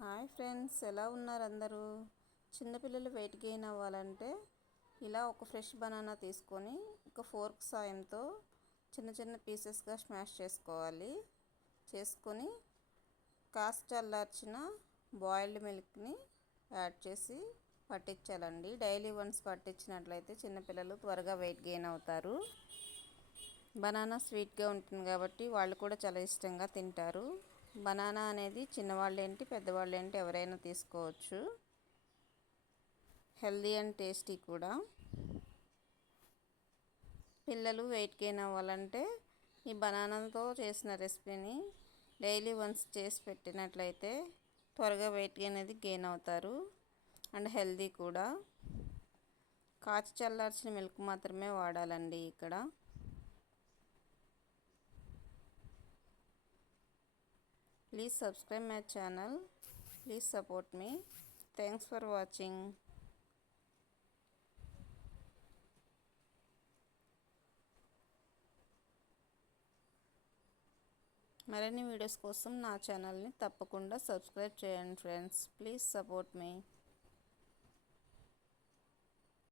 Hi friends, ఎలా ఉన్నారు అందరూ? చిన్నపిల్లలు వెయిట్ గెయిన్ అవ్వాలంటే ఇలా ఒక ఫ్రెష్ బనానా తీసుకొని ఒక ఫోర్క్ సాయంతో చిన్న చిన్న పీసెస్గా స్మాష్ చేసుకొని కాస్త చల్లార్చిన బాయిల్డ్ మిల్క్ని యాడ్ చేసి పట్టించాలండి. డైలీ వన్స్ పట్టించినట్లయితే చిన్నపిల్లలు త్వరగా వెయిట్ గెయిన్ అవుతారు. బనానా స్వీట్గా ఉంటుంది కాబట్టి వాళ్ళు కూడా చాలా ఇష్టంగా తింటారు. బనానా అనేది చిన్నవాళ్ళేంటి పెద్దవాళ్ళేంటి ఎవరైనా తీసుకోవచ్చు. హెల్దీ అండ్ టేస్టీ కూడా. పిల్లలు వెయిట్ గెయిన్ అవ్వాలంటే ఈ బనానాతో చేసిన రెసిపీని డైలీ వన్స్ చేసి పెట్టినట్లయితే త్వరగా వెయిట్ అనేది గెయిన్ అవుతారు అండ్ హెల్దీ కూడా. కాచి చల్లార్చిన మిల్క్ మాత్రమే వాడాలండి ఇక్కడ. Please subscribe my channel. Please support me. Thanks for watching. మరిన్ని వీడియోస్ కోసం నా ఛానల్ని తప్పకుండా సబ్స్క్రైబ్ చేయండి ఫ్రెండ్స్. Please support me.